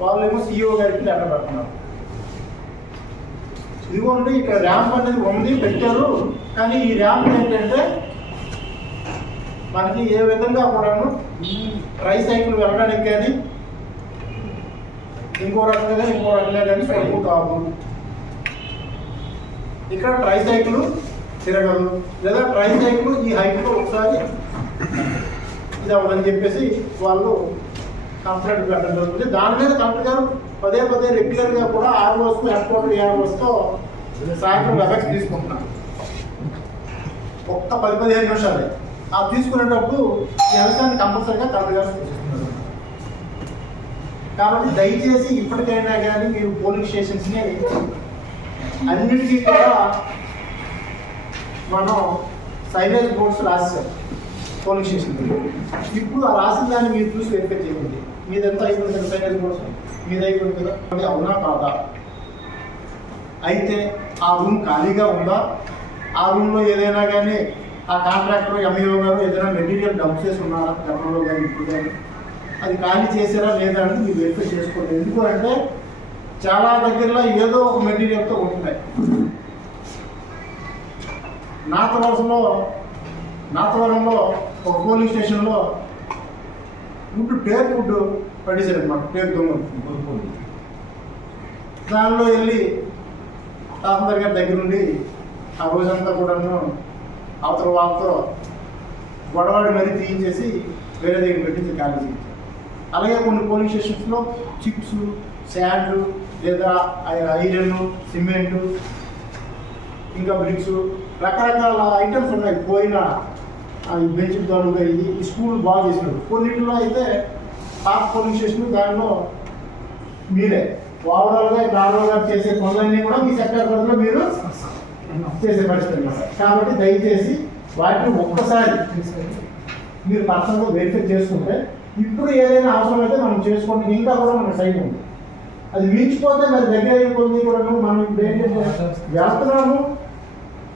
వాళ్ళేమో సిఇఓ గారికి లెటర్ పెడుతున్నారు. ఇదిగోండి ఇక్కడ ర్యాంప్ అనేది ఉంది పెట్టారు. కానీ ఈ ర్యాంప్ ఏంటంటే మనకి ఏ విధంగా కూడాను ట్రై సైకిల్ వెళ్ళడానికి కానీ ఇంకో రకంగా ఇంకో రకంగా కానీ సరిగ్గా కాదు. ఇక్కడ ట్రై సైకిల్ తిరగదు. లేదా ట్రై సైకిల్ ఈ హైట్లో ఒకసారి ఇది అవ్వదని చెప్పేసి వాళ్ళు కంప్లైంట్ పెట్టడం జరుగుతుంది. దాని మీద కలెక్టర్ గారు పదే పదే రెగ్యులర్గా కూడా ఆర్ఓస్ హెడ్ క్వార్టర్ ఏఆర్ఓస్తో సాయంత్రం వెబెక్స్ తీసుకుంటున్నారు. ఒక్క పది పదిహేను నిమిషాలే. ఆ తీసుకునేటప్పుడు ఈ అంశాన్ని కంపల్సరీగా కలెక్టర్ గారు సూచిస్తున్నారు. కాబట్టి దయచేసి ఇప్పటికైనా కానీ మీరు పోలీస్ స్టేషన్స్ని అన్నిటికీ కూడా మనం సైనేజ్ బోర్డ్స్ రాశారు. పోలింగ్ స్టేషన్ ఇప్పుడు ఆ రాసిన దాన్ని మీరు చూసి వెరిఫై చేయండి. మీదంతా అయిపోయింది కదా సైలేజ్ బోర్డ్స్ మీద అయిపోయింది కదా? అది అవునా కాదా? అయితే ఆ రూమ్ ఖాళీగా ఉందా? ఆ రూమ్లో ఏదైనా కానీ ఆ కాంట్రాక్టర్ ఎంఈఓ గారు ఏదైనా మెటీరియల్ డంప్ చేసి ఉన్నారా? గతంలో కానీ ఇప్పుడు కానీ? అది ఖాళీ చేసారా లేదా అనేది మీరు వెరిఫై చేసుకోండి. ఎందుకు అంటే చాలా దగ్గరలో ఏదో ఒక మెటీరియల్తో ఉంటున్నాయి. నాతవరంలో నాతవరంలో ఒక పోలీస్ స్టేషన్లో ఫుడ్ టేర్ ఫుడ్ పడేశారు అనమాట టేర్ దొంగలు దానిలో వెళ్ళి తాతందర్ గారి దగ్గర నుండి ఆ రోజంతా కూడాను అవతల వాళ్ళతో గొడవడి మరీ తీయించేసి వేరే దగ్గర పెట్టించి ఖాళీ చేయించారు. అలాగే కొన్ని పోలీస్ స్టేషన్స్లో చిప్స్ శాండ్ లేదా ఐరన్ సిమెంట్ ఇంకా బ్రిక్స్ రకరకాల ఐటమ్స్ ఉన్నాయి. పోయిన బెంచ్ దొంగ ఇది ఈ స్కూల్ బాగా చేసినారు కొన్నింటిలో అయితే పాత పోలీస్ స్టేషన్ దానిలో మీరే. ఓవరాల్గా నార్మల్గా చేసే పనులన్నీ కూడా మీ సెక్టర్ పరిధిలో మీరు చేసే పరిస్థితి. కాబట్టి దయచేసి వాటిని ఒక్కసారి మీరు పర్సనల్గా వెరిఫై చేసుకుంటే ఇప్పుడు ఏదైనా అవసరం అయితే మనం చేసుకోండి. ఇంకా కూడా మన టైం ఉంది. అది మించిపోతే మరి దగ్గర అయిపోయింది కూడా మనం ఇప్పుడు వెళ్తున్నాము.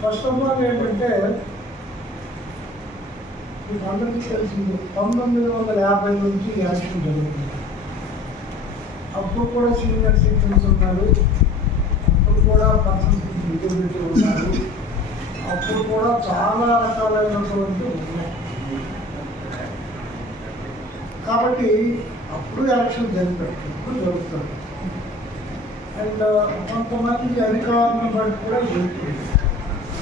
ఫస్ట్ ఆఫ్ ఆల్ ఏంటంటే మీకు అందరికీ తెలిసింది. పంతొమ్మిది వందల యాభై నుంచి యాక్షన్ జరుగుతుంది. అప్పుడు కూడా సీనియర్ సిటిజన్స్ ఉన్నారు. అప్పుడు కూడా పర్సన్స్ విజిబిలిటీ ఉన్నారు. అప్పుడు కూడా చాలా రకాలైనటువంటి ఉన్నాయి. కాబట్టి అప్పుడు యాక్షన్ జరిపారు ఇప్పుడు జరుగుతుంది. అండ్ కొంతమంది అధికారులను బట్టి కూడా జరుగుతుంది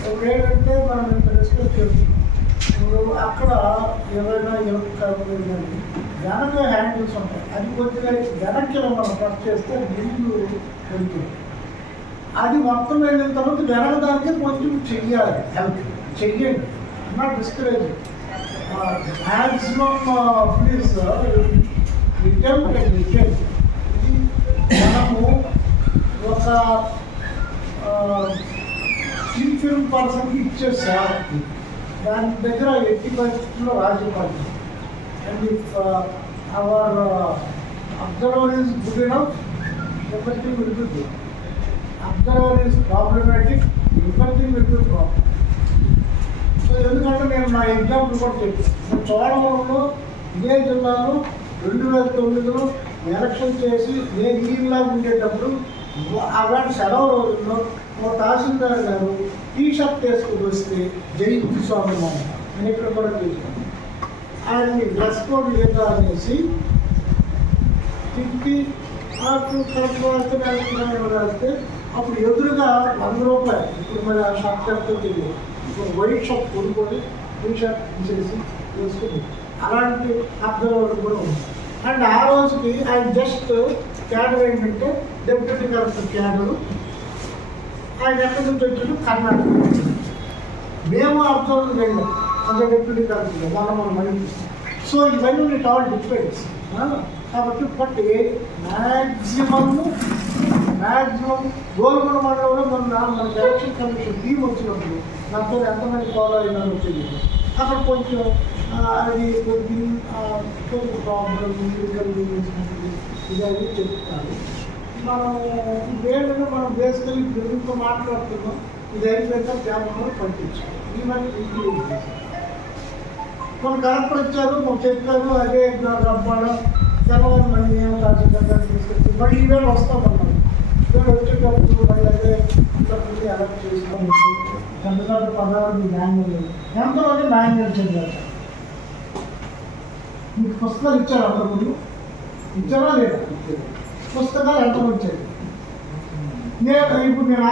ఇప్పుడు ఏంటంటే మనం ఇంత డిస్కస్ చేస్తున్నాం. ఇప్పుడు అక్కడ ఏదైనా ఎవరు వెనక హ్యాండిల్స్ ఉంటాయి. అది కొద్దిగా వెనక్కి మనం టచ్ చేస్తే నీళ్ళు వెళ్తుంది అది మొత్తం వెళ్ళిన తర్వాత వెనకడానికి కొంచెం చెయ్యాలి. హెల్ప్ చెయ్యండి. Not discourage maximum please return return మనము ఒక టీమ్ పర్సన్కి ఇచ్చే దాని దగ్గర ఎట్టి పరిస్థితుల్లో రాజీపడి and if our observer is good enough everything will be good observer is problematic everything will be so ఎందుకంటే నేను నా ఎగ్జాంపుల్ కూడా చెప్పాను. చోడవరంలో ఇదే జిల్లాలో రెండు వేల తొమ్మిదిలో ఎలక్షన్ చేసి నేను ఈలా ఉండేటప్పుడు అలాంటి సెలవు రోజుల్లో ఓ తహసీల్దార్ గారు టీ షర్ట్ వేసుకుని వస్తే జై స్వామి మామ నేను ఇక్కడ కూడా చూసాను ఆయన్ని డ్రెస్ కోడ్ లేదా అనేసి తిప్పి నాకు కరెక్ట్ రాస్తే అప్పుడు ఎదురుగా వంద రూపాయలు. ఇప్పుడు మరి ఆ షర్ట్ ఎంతో తెలియదు ఇప్పుడు వైట్ షర్ట్ కొనుక్కొని టీ షర్ట్ తీసేసి వేసుకుని అలాంటి అర్థం కూడా ఉంది అండ్ ఆ రోజుకి ఆయన జస్ట్ క్యాడర్ ఏంటంటే డెప్యూటీ కలెక్టర్ క్యాడరు ఆయన ఎక్కడి నుంచి వచ్చాడు కర్ణాటక మేము అర్థం వెళ్ళాం అంత డెప్యూటీ కలెక్టర్ మన మన మనీ సో ఇవన్నీ ఇట్ ఆల్ డిపెండ్స్ కాబట్టి బట్ మ్యాక్సిమమ్ మ్యాక్సిమం గోల్కొండ మండలంలో మన మన ఎలక్షన్ కమిషన్ టీం వచ్చినప్పుడు నాతో ఎంతమంది ఫాలో అయినారో తెలియదు అక్కడ కొంచెం అది కొద్ది ఆ, కొంచెం ప్రాబ్లం ఇది అది చెప్తారు మనం వేళ్ళను మనం బేసికలీ ప్రభుత్వం మాట్లాడుతున్నాం. ఇది అయిపోయిన గ్రామంలో పంపించాం ఈవెన్ ఇంక్లూడ్ చేశాం మన కలెక్టర్ వచ్చారు మాకు చెప్పారు అదే రబ్బాడు తెల్లవారు మళ్ళీ ఏమో ఖచ్చితంగా తీసుకొచ్చి మళ్ళీ ఈవేళ వస్తామన్నారు. ఈవేళ వచ్చేటప్పుడు మళ్ళీ అదే ఇంతకుముందు అలర్ట్ చేస్తాం చంద్రబాబు పదహారు మాన్యువల్ ఎంతమంది మాన్యువల్ చదివారు మీకు పుస్తకాలు ఇచ్చారు అందరు ఇచ్చారా లేదా? పుస్తకాలు ఎంత వచ్చాయి నేను ఇప్పుడు నేను